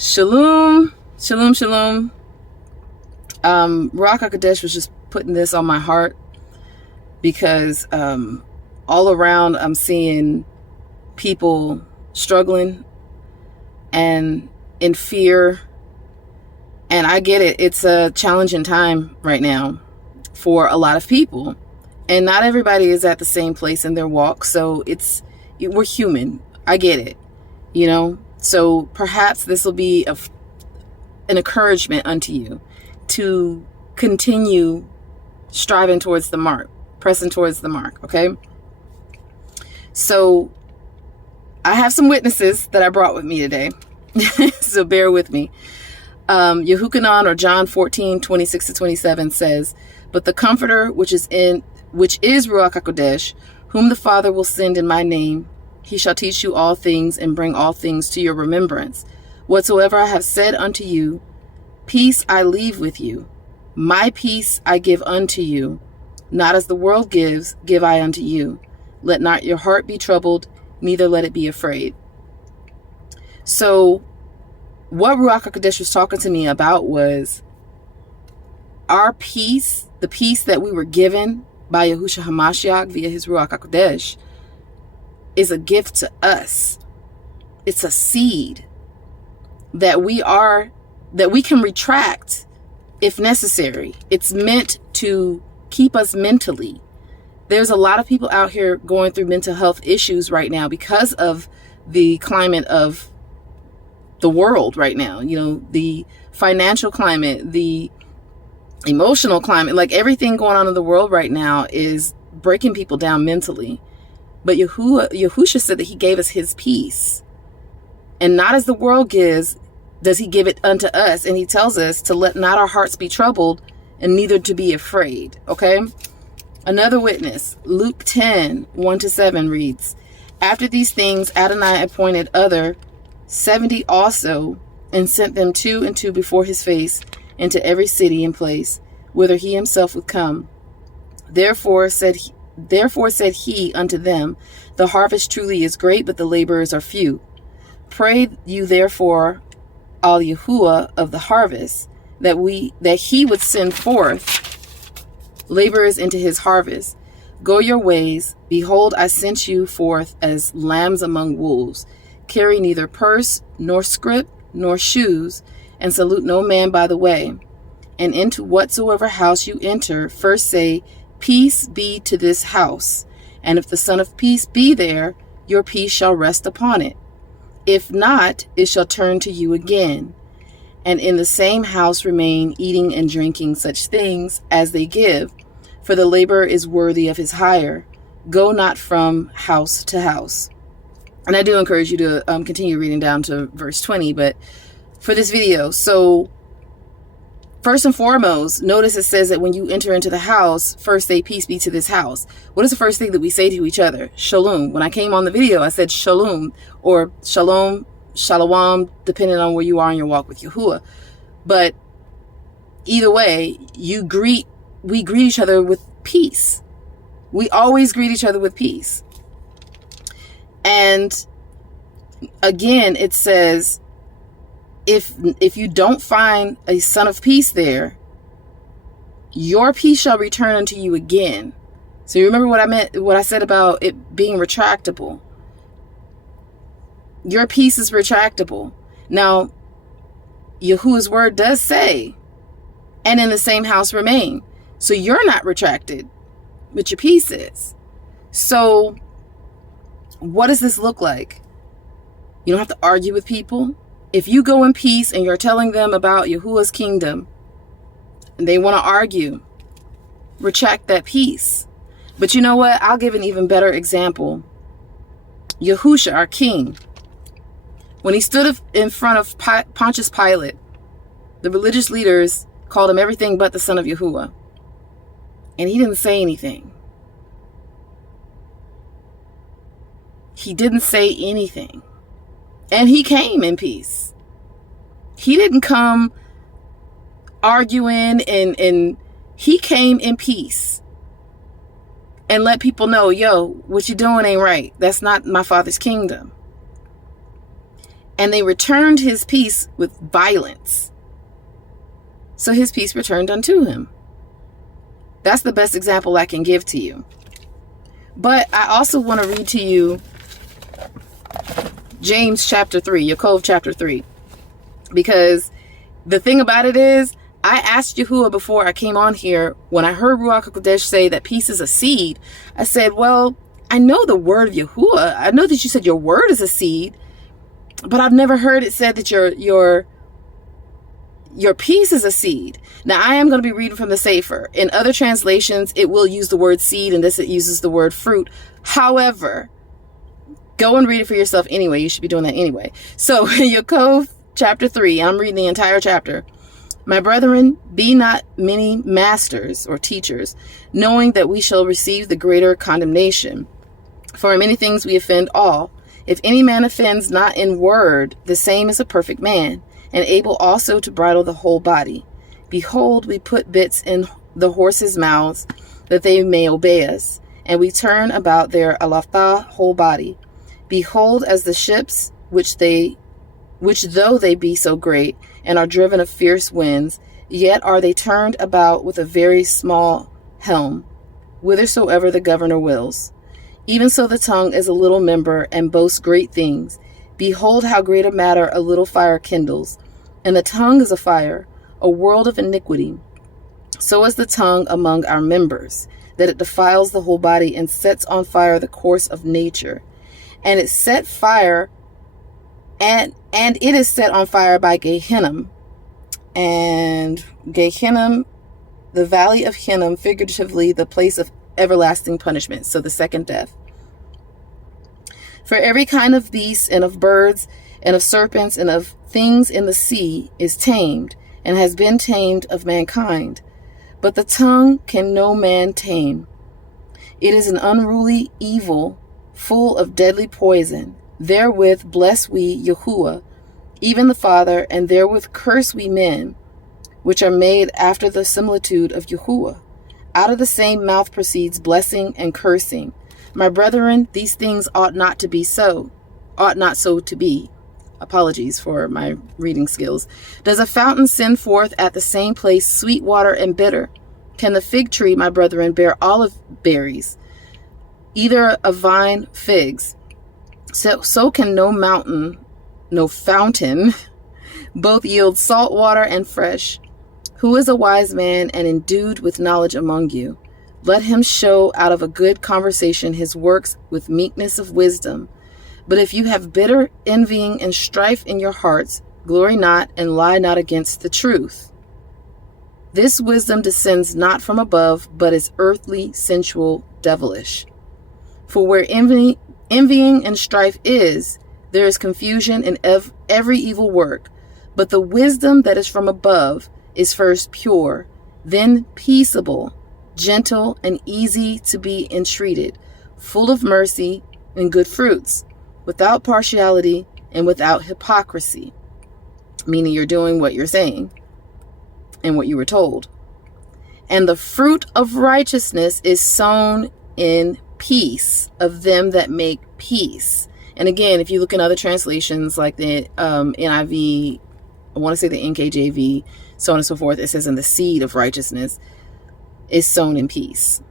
Shalom, shalom, shalom. Ruach HaKodesh was just putting this on my heart because all around I'm seeing people struggling and in fear. And I get it. It's a challenging time right now for a lot of people. And not everybody is at the same place in their walk. So we're human. I get it, So perhaps this will be an encouragement unto you to continue striving towards the mark, pressing towards the mark, okay? So I have some witnesses that I brought with me today, so bear with me. Yehukanan, or John 14:26-27 says, "But the Comforter, which is Ruach HaKodesh, whom the Father will send in my name, he shall teach you all things and bring all things to your remembrance. Whatsoever I have said unto you, peace I leave with you. My peace I give unto you. Not as the world gives, give I unto you. Let not your heart be troubled, neither let it be afraid." So what Ruach HaKodesh was talking to me about was our peace, the peace that we were given by Yahushua HaMashiach via his Ruach HaKodesh, is a gift to us. It's a seed that we can retract if necessary. It's meant to keep us mentally. There's a lot of people out here going through mental health issues right now because of the climate of the world right now. The financial climate, the emotional climate, like everything going on in the world right now is breaking people down mentally. But Yahushua said that he gave us his peace. And not as the world gives, does he give it unto us. And he tells us to let not our hearts be troubled and neither to be afraid. Okay? Another witness, Luke 10:1-7 reads, "After these things, Adonai appointed other 70 also, and sent them 2 and 2 before his face into every city and place, whither he himself would come. Therefore said he unto them, the harvest truly is great, but the laborers are few. Pray you therefore al Yahuwah of the harvest, that he would send forth laborers into his harvest. Go your ways. Behold, I sent you forth as lambs among wolves. Carry neither purse, nor scrip, nor shoes, and salute no man by the way. And into whatsoever house you enter, first say, Peace be to this house. And if the Son of Peace be there, your peace shall rest upon it. If not, it shall turn to you again. And in the same house remain, eating and drinking such things as they give, for the laborer is worthy of his hire. Go not from house to house." And I do encourage you to continue reading down to verse 20, but for this video, so first and foremost, notice it says that when you enter into the house, first say, "Peace be to this house." What is the first thing that we say to each other? Shalom. When I came on the video, I said shalom, or shalom, shalom, depending on where you are in your walk with Yahuwah. But either way, we greet each other with peace. We always greet each other with peace. And again, it says, if you don't find a Son of Peace there, your peace shall return unto you again. So you remember what I said about it being retractable. Your peace is retractable. Now, Yahuwah's word does say, "And in the same house remain." So you're not retracted, but your peace is. So what does this look like? You don't have to argue with people. If you go in peace and you're telling them about Yahuwah's kingdom and they want to argue, retract that peace. But you know what? I'll give an even better example. Yahushua, our king, when he stood in front of Pontius Pilate, the religious leaders called him everything but the Son of Yahuwah. And he didn't say anything. He didn't say anything. And he came in peace. He didn't come arguing, and he came in peace and let people know, yo, what you're doing ain't right. That's not my Father's kingdom. And they returned his peace with violence. So his peace returned unto him. That's the best example I can give to you. But I also want to read to you James chapter 3, Yaakov chapter 3. Because the thing about it is, I asked Yahuwah before I came on here, when I heard Ruach HaKodesh say that peace is a seed, I said, well, I know the word of Yahuwah. I know that you said your word is a seed, but I've never heard it said that your peace is a seed. Now, I am going to be reading from the Sefer. In other translations, it will use the word seed, and this it uses the word fruit. However, go and read it for yourself anyway. You should be doing that anyway. So, Yaakov chapter 3, I'm reading the entire chapter. My brethren, be not many masters or teachers, knowing that we shall receive the greater condemnation. For in many things we offend all. If any man offends not in word, the same is a perfect man, and able also to bridle the whole body. Behold, we put bits in the horses' mouths, that they may obey us, and we turn about their alaftah whole body. Behold, as the ships which though they be so great, and are driven of fierce winds, yet are they turned about with a very small helm, whithersoever the governor wills. Even so the tongue is a little member, and boasts great things. Behold how great a matter a little fire kindles. And the tongue is a fire, a world of iniquity. So is the tongue among our members, that it defiles the whole body, and sets on fire the course of nature. And it set fire, and it is set on fire by Gehenna. And Gehenna, the valley of Hinnom, figuratively the place of everlasting punishment, so the second death. For every kind of beast, and of birds, and of serpents, and of things in the sea is tamed, and has been tamed of mankind. But the tongue can no man tame. It is an unruly evil, full of deadly poison. Therewith bless we Yahuwah, even the Father, and therewith curse we men, which are made after the similitude of Yahuwah. Out of the same mouth proceeds blessing and cursing. My brethren, these things ought not so to be. Apologies for my reading skills. Does a fountain send forth at the same place sweet water and bitter? Can the fig tree, my brethren, bear olive berries, either a vine figs? So can no fountain, both yield salt water and fresh. Who is a wise man and endued with knowledge among you? Let him show out of a good conversation his works with meekness of wisdom. But if you have bitter envying and strife in your hearts, glory not and lie not against the truth. This wisdom descends not from above, but is earthly, sensual, devilish. For where envying and strife is, there is confusion in every evil work. But the wisdom that is from above is first pure, then peaceable, gentle, and easy to be entreated, full of mercy and good fruits, without partiality and without hypocrisy. Meaning you're doing what you're saying and what you were told. And the fruit of righteousness is sown in peace of them that make peace. And again, if you look in other translations like the NIV, I want to say the NKJV, so on and so forth, it says, and the seed of righteousness is sown in peace.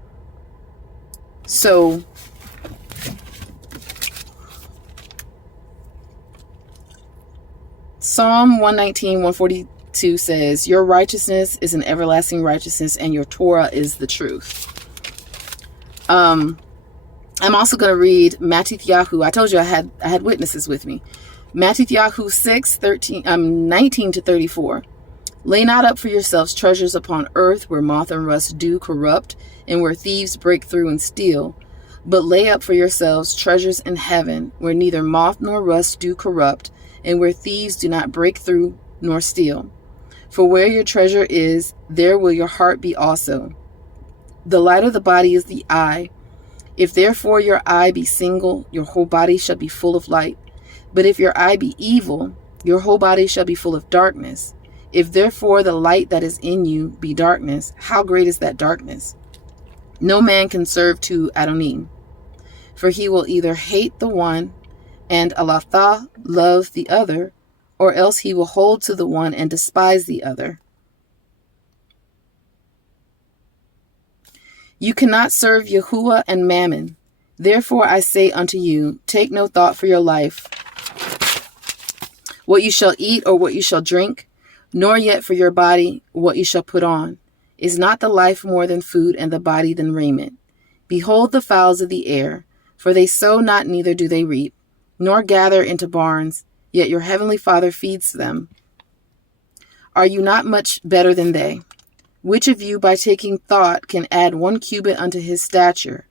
So Psalm 119, 142 says, your righteousness is an everlasting righteousness, and your Torah is the truth. I'm also going to read Matithyahu. I told you I had witnesses with me. Matithyahu 6, 19 to 34. Lay not up for yourselves treasures upon earth, where moth and rust do corrupt, and where thieves break through and steal. But lay up for yourselves treasures in heaven, where neither moth nor rust do corrupt, and where thieves do not break through nor steal. For where your treasure is, there will your heart be also. The light of the body is the eye. If therefore your eye be single, your whole body shall be full of light. But if your eye be evil, your whole body shall be full of darkness. If therefore the light that is in you be darkness, how great is that darkness? No man can serve two Adonim, for he will either hate the one and Alatha love the other, or else he will hold to the one and despise the other. You cannot serve Yahuwah and Mammon. Therefore I say unto you, take no thought for your life, what you shall eat or what you shall drink, nor yet for your body what you shall put on. Is not the life more than food, and the body than raiment? Behold the fowls of the air, for they sow not, neither do they reap, nor gather into barns, yet your heavenly Father feeds them. Are you not much better than they? Which of you by taking thought can add 1 cubit unto his stature?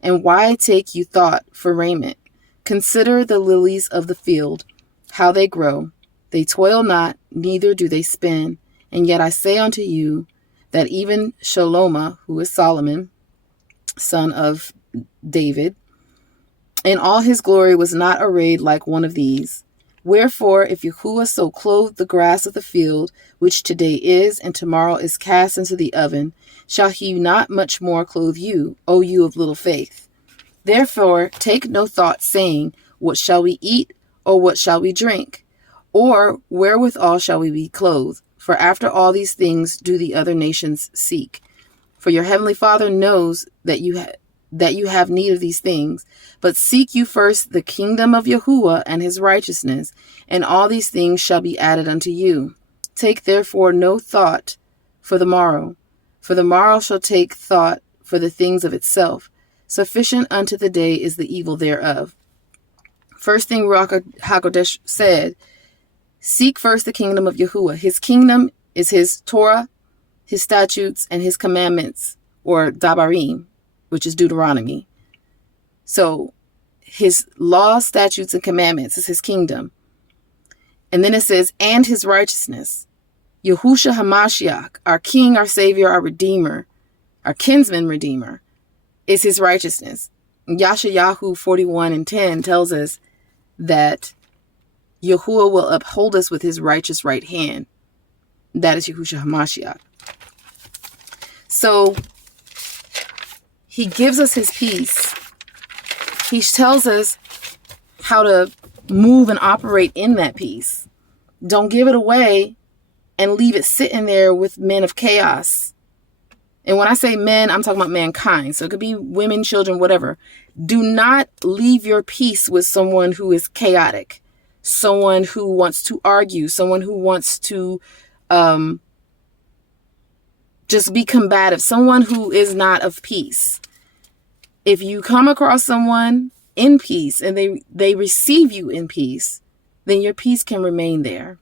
And why take you thought for raiment? Consider the lilies of the field, how they grow. They toil not, neither do they spin. And yet I say unto you, that even Shalomah, who is Solomon, son of David, in all his glory was not arrayed like one of these. Wherefore, if Yahuwah so clothe the grass of the field, which today is, and tomorrow is cast into the oven, shall he not much more clothe you, O you of little faith? Therefore, take no thought, saying, what shall we eat, or what shall we drink? Or wherewithal shall we be clothed? For after all these things do the other nations seek. For your heavenly Father knows that you have need of these things. But seek you first the kingdom of Yahuwah and his righteousness, and all these things shall be added unto you. Take therefore no thought for the morrow shall take thought for the things of itself. Sufficient unto the day is the evil thereof. First thing Ruach HaKodesh said, seek first the kingdom of Yahuwah. His kingdom is his Torah, his statutes, and his commandments, or Dabarim, which is Deuteronomy. So his laws, statutes, and commandments is his kingdom. And then it says, and his righteousness. Yahushua HaMashiach, our King, our Savior, our Redeemer, our kinsman Redeemer, is his righteousness. Yashayahu 41:10 tells us that Yahuwah will uphold us with his righteous right hand. That is Yahushua HaMashiach. So he gives us his peace. He tells us how to move and operate in that peace. Don't give it away and leave it sitting there with men of chaos. And when I say men, I'm talking about mankind. So it could be women, children, whatever. Do not leave your peace with someone who is chaotic, someone who wants to argue, someone who wants to just be combative, someone who is not of peace. If you come across someone in peace and they receive you in peace, then your peace can remain there.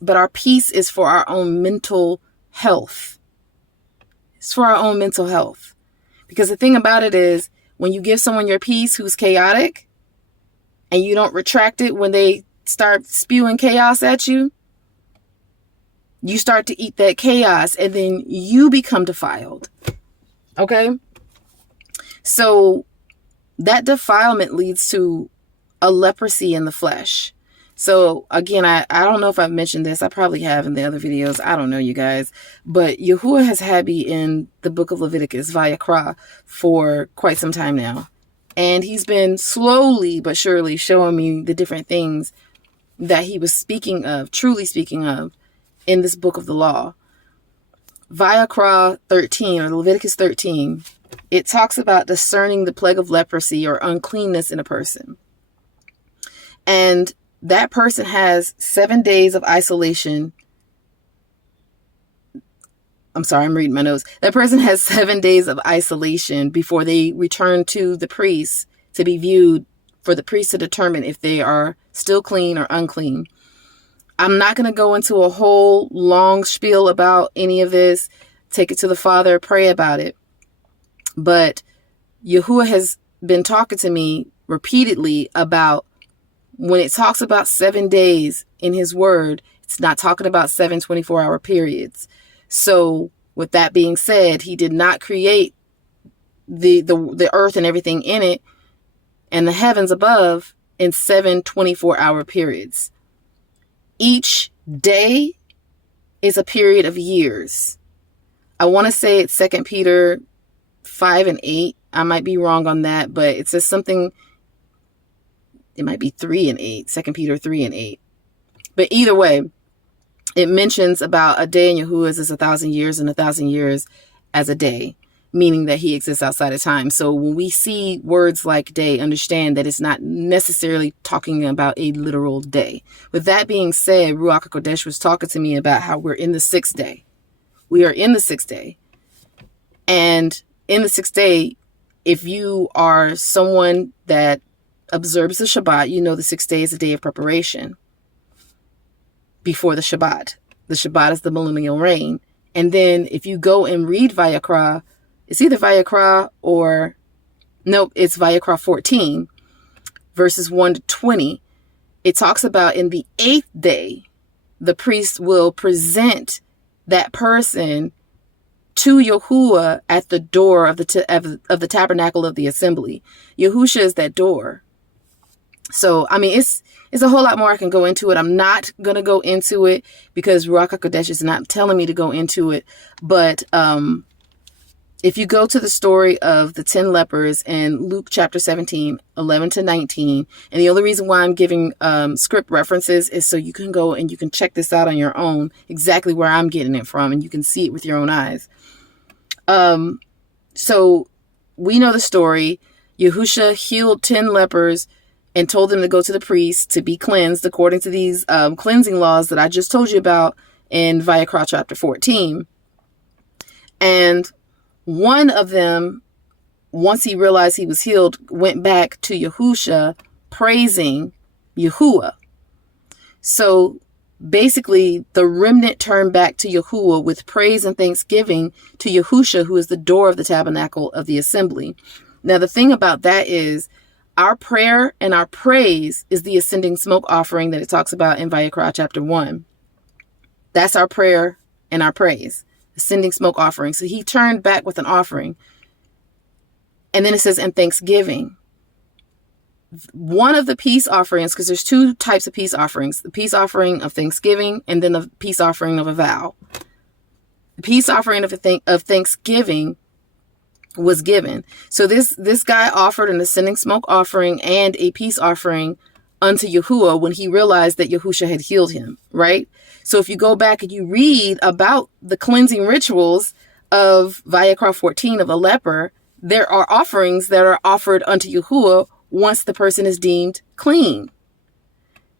But our peace is for our own mental health. It's for our own mental health. Because the thing about it is, when you give someone your peace who's chaotic and you don't retract it when they start spewing chaos at you, you start to eat that chaos and then you become defiled. Okay? So that defilement leads to a leprosy in the flesh. So again, I don't know if I've mentioned this. I probably have in the other videos. I don't know, you guys. But Yahuwah has had me in the book of Leviticus, Vayakra, for quite some time now. And he's been slowly but surely showing me the different things that he was speaking of, truly speaking of, in this book of the law. Vayakra 13, or Leviticus 13, it talks about discerning the plague of leprosy or uncleanness in a person. And that person has 7 days of isolation. I'm sorry, I'm reading my notes. That person has 7 days of isolation before they return to the priest to be viewed, for the priest to determine if they are still clean or unclean. I'm not going to go into a whole long spiel about any of this. Take it to the Father, pray about it. But Yahuwah has been talking to me repeatedly about when it talks about 7 days in his word, it's not talking about 7 24-hour periods. So with that being said, he did not create the earth and everything in it and the heavens above in 7 24-hour periods. Each day is a period of years. I want to say it's 2 Peter 5:8. I might be wrong on that, but it says something It might be 3:8, 2 Peter 3:8. But either way, it mentions about a day in Yahuwah's is 1,000 years, and 1,000 years as a day, meaning that he exists outside of time. So when we see words like day, understand that it's not necessarily talking about a literal day. With that being said, Ruach HaKodesh was talking to me about how we're in the 6th day. We are in the 6th day. And in the 6th day, if you are someone that observes the Shabbat, you know the 6th day is a day of preparation before the Shabbat. The Shabbat is the millennial reign. And then if you go and read Vayikra, it's either Vayikra or, nope, it's Vayikra 14, verses 1 to 20. It talks about in the 8th day, the priest will present that person to Yahuwah at the door of the tabernacle of the assembly. Yahusha is that door. So, I mean, it's a whole lot more I can go into it. I'm not going to go into it because Ruach HaKodesh is not telling me to go into it. But if you go to the story of the 10 lepers in Luke chapter 17, 11 to 19, and the only reason why I'm giving script references is so you can go and you can check this out on your own, exactly where I'm getting it from, and you can see it with your own eyes. So we know the story. Yahusha healed 10 lepers and told them to go to the priest to be cleansed according to these cleansing laws that I just told you about in Vayikra chapter 14. And one of them, once he realized he was healed, went back to Yahusha praising Yahuwah. So basically, the remnant turned back to Yahuwah with praise and thanksgiving to Yahusha, who is the door of the tabernacle of the assembly. Now, the thing about that is our prayer and our praise is the ascending smoke offering that it talks about in Vayikra chapter 1. That's our prayer and our praise, ascending smoke offering. So he turned back with an offering. And then it says, and thanksgiving. One of the peace offerings, because there's 2 types of peace offerings, the peace offering of thanksgiving and then the peace offering of a vow. The peace offering of thanksgiving was given. So this guy offered an ascending smoke offering and a peace offering unto Yahuwah when he realized that Yahusha had healed him, right? So if you go back and you read about the cleansing rituals of Vayikra 14 of a leper, there are offerings that are offered unto Yahuwah once the person is deemed clean.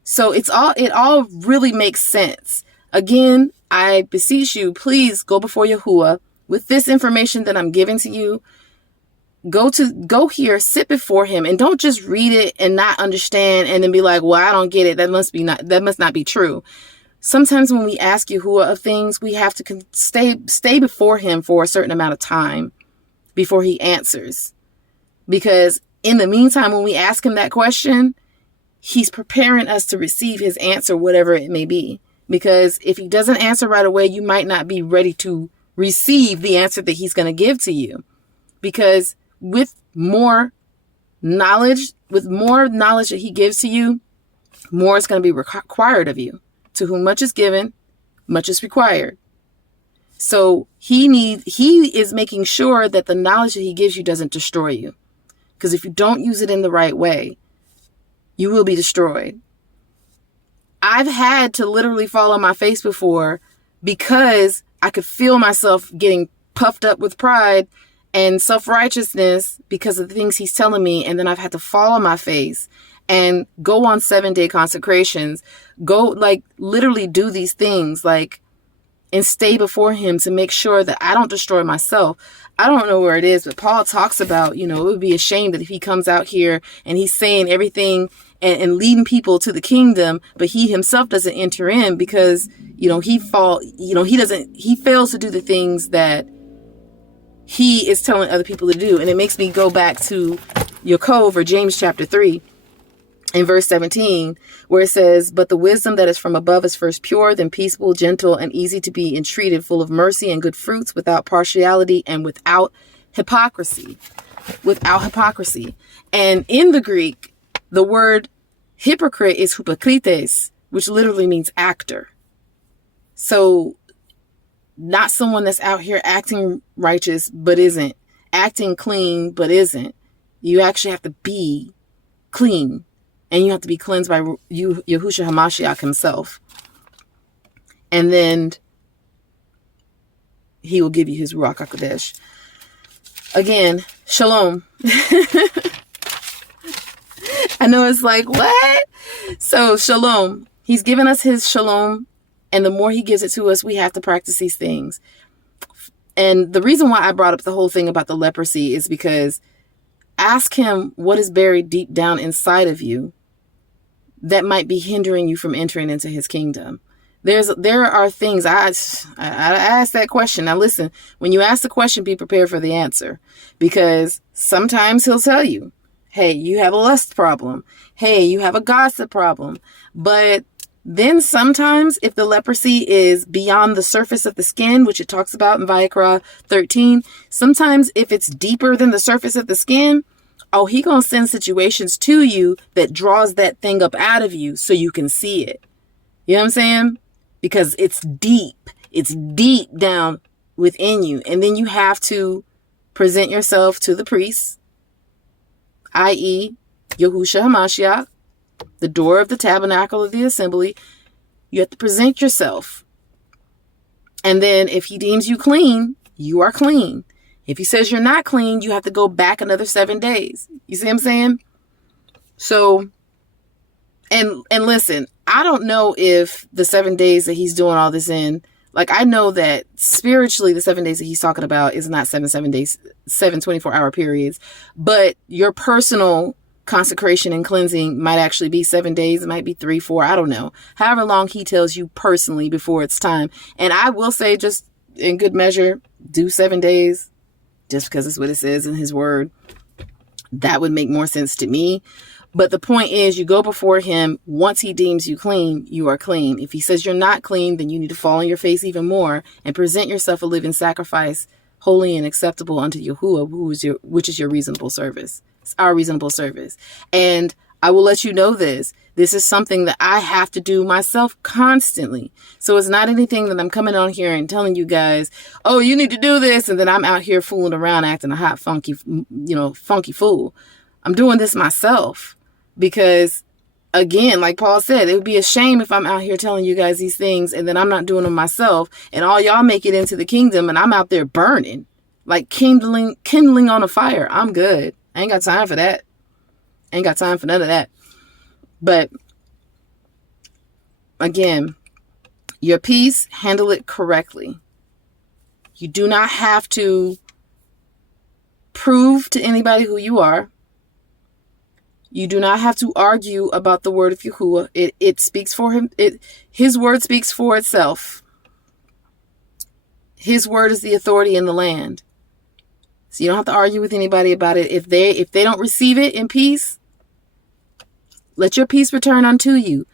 So it all really makes sense. Again, I beseech you, please go before Yahuwah with this information that I'm giving to you. Go here, sit before him, and don't just read it and not understand and then be like, well, I don't get it. That must not be true. Sometimes when we ask Yahuwah of things, we have to stay before him for a certain amount of time before he answers. Because in the meantime, when we ask him that question, he's preparing us to receive his answer, whatever it may be. Because if he doesn't answer right away, you might not be ready to receive the answer that he's going to give to you. Because with more knowledge that he gives to you, more is going to be required of you. To whom much is given, much is required. So he is making sure that the knowledge that he gives you doesn't destroy you. Because if you don't use it in the right way, you will be destroyed. I've had to literally fall on my face before because I could feel myself getting puffed up with pride and self-righteousness because of the things he's telling me. And then I've had to fall on my face and go on 7-day consecrations, literally do these things, and stay before him to make sure that I don't destroy myself. I don't know where it is, but Paul talks about, it would be a shame that if he comes out here and he's saying everything and leading people to the kingdom, but he himself doesn't enter in because, he fails to do the things that he is telling other people to do. And it makes me go back to Yaakov or James chapter 3 in verse 17, where it says, but the wisdom that is from above is first pure, then peaceable, gentle, and easy to be entreated, full of mercy and good fruits, without partiality and without hypocrisy. And in the Greek, the word hypocrite is hypokrites, which literally means actor. So not someone that's out here acting righteous, but isn't, acting clean, but isn't. You actually have to be clean And you have to be cleansed by Yahushua HaMashiach himself. And then he will give you his Ruach HaKodesh. Again, shalom. I know it's like, what? So shalom. He's given us his shalom. And the more he gives it to us, we have to practice these things. And the reason why I brought up the whole thing about the leprosy is because ask him what is buried deep down inside of you that might be hindering you from entering into his kingdom. There are things, I asked that question. Now listen, when you ask the question, be prepared for the answer, because sometimes he'll tell you, hey, you have a lust problem. Hey, you have a gossip problem. But then sometimes if the leprosy is beyond the surface of the skin, which it talks about in Vayikra 13, sometimes if it's deeper than the surface of the skin, oh, he gonna send situations to you that draws that thing up out of you so you can see it. You know what I'm saying? Because it's deep down within you. And then you have to present yourself to the priest, i.e. Yahushua HaMashiach, the door of the tabernacle of the assembly. You have to present yourself. And then if he deems you clean, you are clean. If he says you're not clean, you have to go back another 7 days. You see what I'm saying? So, and listen, I don't know if the 7 days that he's doing all this in, like, I know that spiritually the 7 days that he's talking about is not 7 days, 7 24-hour periods, but your personal consecration and cleansing might actually be 7 days. It might be 3, 4, I don't know. However long he tells you personally before it's time. And I will say, just in good measure, do 7 days just because it's what it says in his word. That would make more sense to me. But the point is, you go before him. Once he deems you clean, you are clean. If he says you're not clean, then you need to fall on your face even more and present yourself a living sacrifice, holy and acceptable unto Yahuwah, which is your reasonable service. It's our reasonable service. And I will let you know this. This is something that I have to do myself constantly. So it's not anything that I'm coming on here and telling you guys, oh, you need to do this. And then I'm out here fooling around, acting a hot, funky fool. I'm doing this myself. Because, again, like Paul said, it would be a shame if I'm out here telling you guys these things and then I'm not doing them myself and all y'all make it into the kingdom and I'm out there burning, like kindling on a fire. I'm good. I ain't got time for that. Ain't got time for none of that. But, again, your peace, handle it correctly. You do not have to prove to anybody who you are. You do not have to argue about the word of Yahuwah. It speaks for him. His word speaks for itself. His word is the authority in the land. So you don't have to argue with anybody about it. If they don't receive it in peace, let your peace return unto you.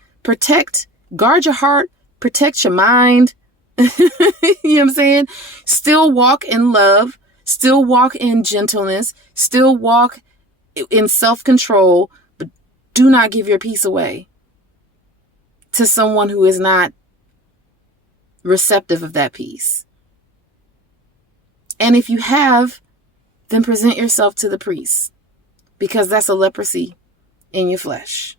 Guard your heart, protect your mind. You know what I'm saying? Still walk in love, still walk in gentleness, still walk in self-control, but do not give your peace away to someone who is not receptive of that peace. And if you have, then present yourself to the priest, because that's a leprosy in your flesh.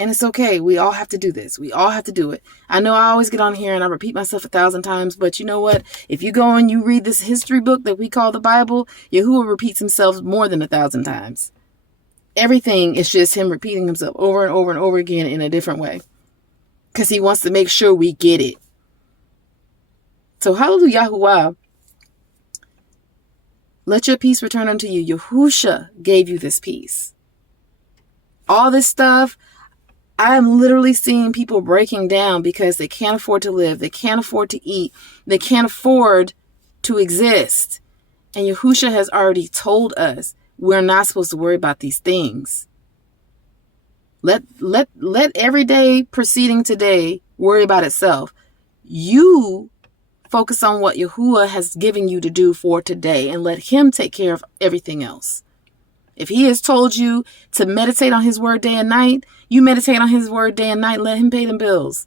And it's okay. We all have to do this. We all have to do it. I know I always get on here and I repeat myself 1,000 times, but you know what? If you go and you read this history book that we call the Bible, Yahuwah repeats himself more than 1,000 times. Everything is just him repeating himself over and over and over again in a different way, because he wants to make sure we get it. So hallelujah, Yahuwah. Let your peace return unto you. Yahusha gave you this peace. All this stuff, I am literally seeing people breaking down because they can't afford to live. They can't afford to eat. They can't afford to exist. And Yahusha has already told us we're not supposed to worry about these things. Let every day preceding today worry about itself. You focus on what Yahuwah has given you to do for today and let him take care of everything else. If he has told you to meditate on his word day and night, you meditate on his word day and night. Let him pay them bills.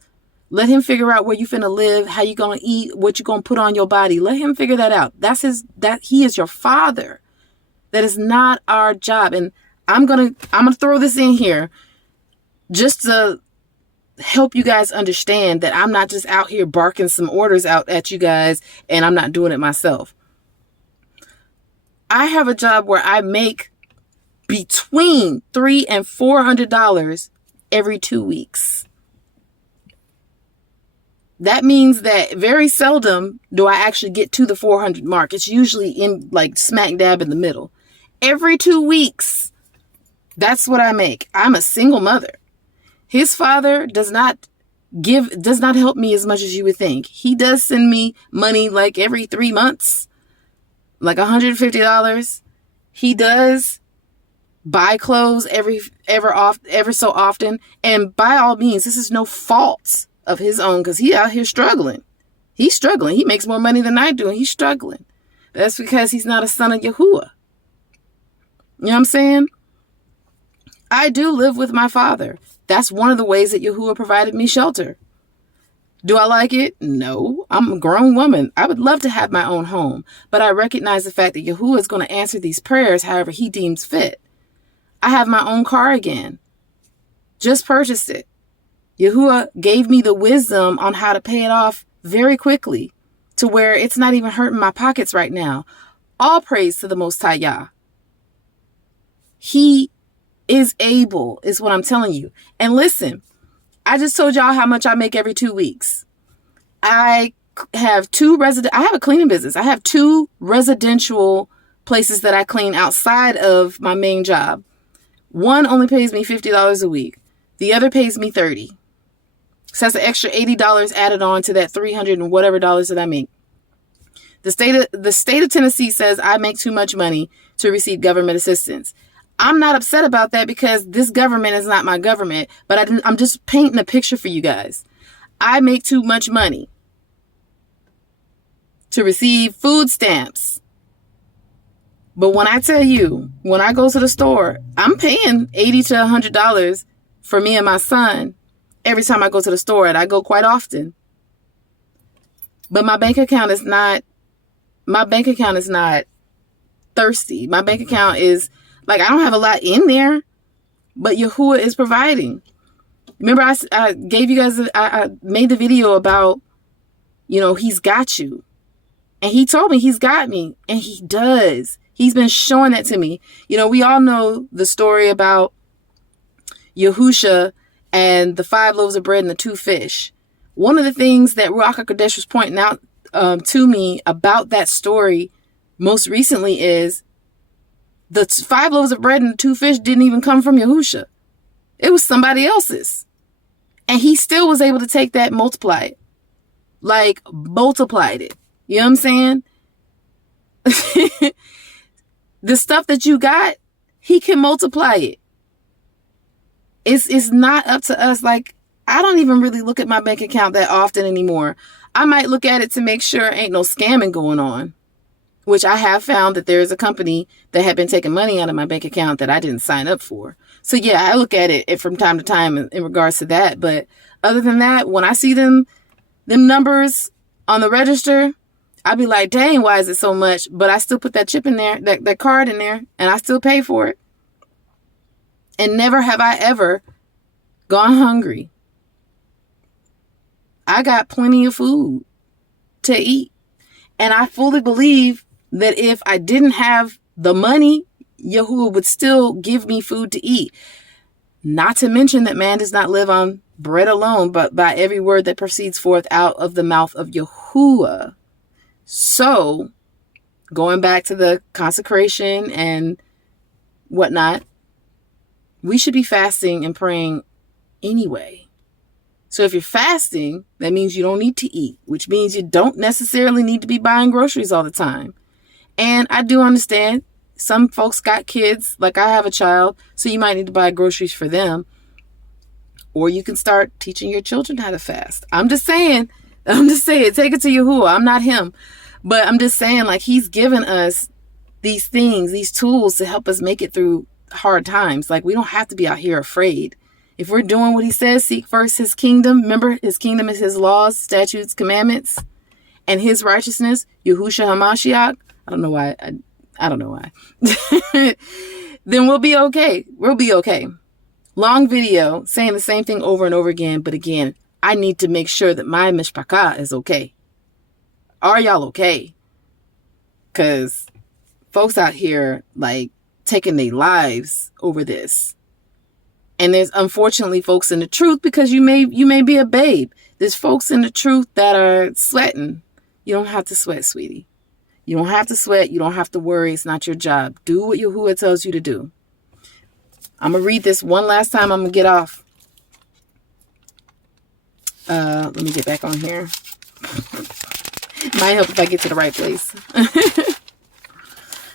Let him figure out where you finna live, how you gonna eat, what you gonna put on your body. Let him figure that out. He is your father. That is not our job. And I'm gonna throw this in here. just to help you guys understand that I'm not just out here barking some orders out at you guys and I'm not doing it myself. I have a job where I make between $300 and $400 every 2 weeks. That means that very seldom do I actually get to the 400 mark. It's usually in like smack dab in the middle. Every 2 weeks, that's what I make. I'm a single mother. His father does not help me as much as you would think. He does send me money like every 3 months, like $150. He does buy clothes ever so often. And by all means, this is no fault of his own, because he out here struggling. He's struggling. He makes more money than I do, and he's struggling. That's because he's not a son of Yahuwah. You know what I'm saying? I do live with my father. That's one of the ways that Yahuwah provided me shelter. Do I like it? No. I'm a grown woman. I would love to have my own home, but I recognize the fact that Yahuwah is going to answer these prayers however he deems fit. I have my own car again. Just purchased it. Yahuwah gave me the wisdom on how to pay it off very quickly to where it's not even hurting my pockets right now. All praise to the Most High Yah. He is able, is what I'm telling you. And listen, I just told y'all how much I make every 2 weeks. I have I have a cleaning business. I have 2 residential places that I clean outside of my main job. One only pays me $50 a week. The other pays me $30. So that's an extra $80 added on to that $300 and whatever dollars that I make. The state of Tennessee says I make too much money to receive government assistance. I'm not upset about that because this government is not my government, but I'm just painting a picture for you guys. I make too much money to receive food stamps. But when I tell you, when I go to the store, I'm paying $80 to $100 for me and my son every time I go to the store, and I go quite often. But my bank account is not thirsty. My bank account is like, I don't have a lot in there, but Yahuwah is providing. Remember, I gave you guys, I made the video about, he's got you. And he told me he's got me, and he does. He's been showing that to me. We all know the story about Yahusha and the 5 loaves of bread and the 2 fish. One of the things that Ruach HaKodesh was pointing out to me about that story most recently is the 5 loaves of bread and the 2 fish didn't even come from Yahusha. It was somebody else's. And he still was able to take that and multiply it. Like, multiplied it. You know what I'm saying? The stuff that you got, he can multiply it. It's not up to us. Like, I don't even really look at my bank account that often anymore. I might look at it to make sure ain't no scamming going on, which I have found that there is a company that had been taking money out of my bank account that I didn't sign up for. So yeah, I look at it from time to time in regards to that. But other than that, when I see them numbers on the register, I'd be like, dang, why is it so much? But I still put that chip in there, that card in there, and I still pay for it. And never have I ever gone hungry. I got plenty of food to eat. And I fully believe that if I didn't have the money, Yahuwah would still give me food to eat. Not to mention that man does not live on bread alone, but by every word that proceeds forth out of the mouth of Yahuwah. So, going back to the consecration and whatnot, we should be fasting and praying anyway. So if you're fasting, that means you don't need to eat, which means you don't necessarily need to be buying groceries all the time. And I do understand some folks got kids, like I have a child, so you might need to buy groceries for them. Or you can start teaching your children how to fast. I'm just saying, take it to Yahuwah. I'm not him. But I'm just saying, like, he's given us these things, these tools to help us make it through hard times. Like, we don't have to be out here afraid. If we're doing what he says, seek first his kingdom. Remember, his kingdom is his laws, statutes, commandments, and his righteousness, Yahushua HaMashiach. I don't know why. I don't know why. Then we'll be okay. We'll be okay. Long video saying the same thing over and over again. But again, I need to make sure that my mishpachah is okay. Are y'all okay? Because folks out here, like, taking their lives over this. And there's unfortunately folks in the truth, because you may be a babe. There's folks in the truth that are sweating. You don't have to sweat, sweetie. You don't have to sweat. You don't have to worry. It's not your job. Do what Yahuwah tells you to do. I'm going to read this one last time. I'm going to get off. Let me get back on here. Might help if I get to the right place.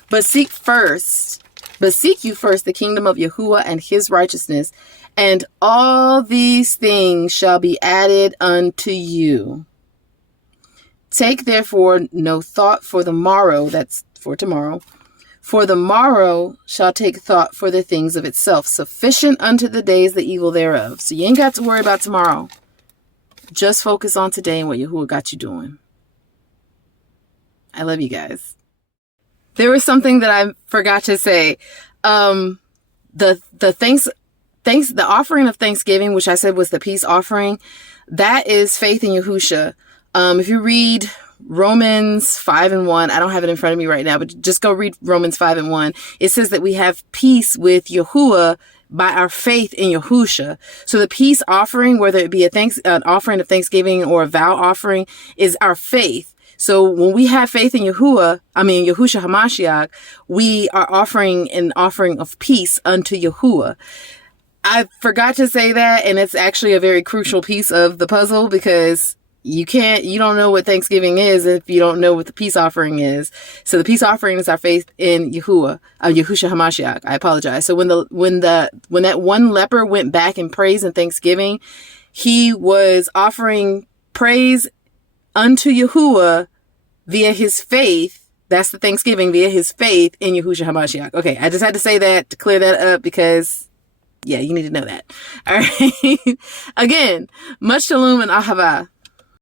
But seek you first the kingdom of Yahuwah and his righteousness, and all these things shall be added unto you. Take therefore no thought for the morrow, that's for tomorrow, for the morrow shall take thought for the things of itself. Sufficient unto the days the evil thereof. So you ain't got to worry about tomorrow. Just focus on today and what Yahuwah got you doing. I love you guys. There was something that I forgot to say. The offering of Thanksgiving, which I said was the peace offering, that is faith in Yahusha. If you read Romans 5:1, I don't have it in front of me right now, but just go read Romans 5:1. It says that we have peace with Yahuwah by our faith in Yahusha. So the peace offering, whether it be an offering of Thanksgiving or a vow offering, is our faith. So when we have faith in Yahuwah HaMashiach, we are offering an offering of peace unto Yahuwah. I forgot to say that, and it's actually a very crucial piece of the puzzle, because you don't know what Thanksgiving is if you don't know what the peace offering is. So the peace offering is our faith in Yahuwah HaMashiach. I apologize. So when that one leper went back in praise and thanksgiving, he was offering praise unto Yahuwah via his faith. That's the Thanksgiving, via his faith in Yahushua HaMashiach. Okay, I just had to say that to clear that up, because, yeah, you need to know that. All right. Again, much shalom and ahava.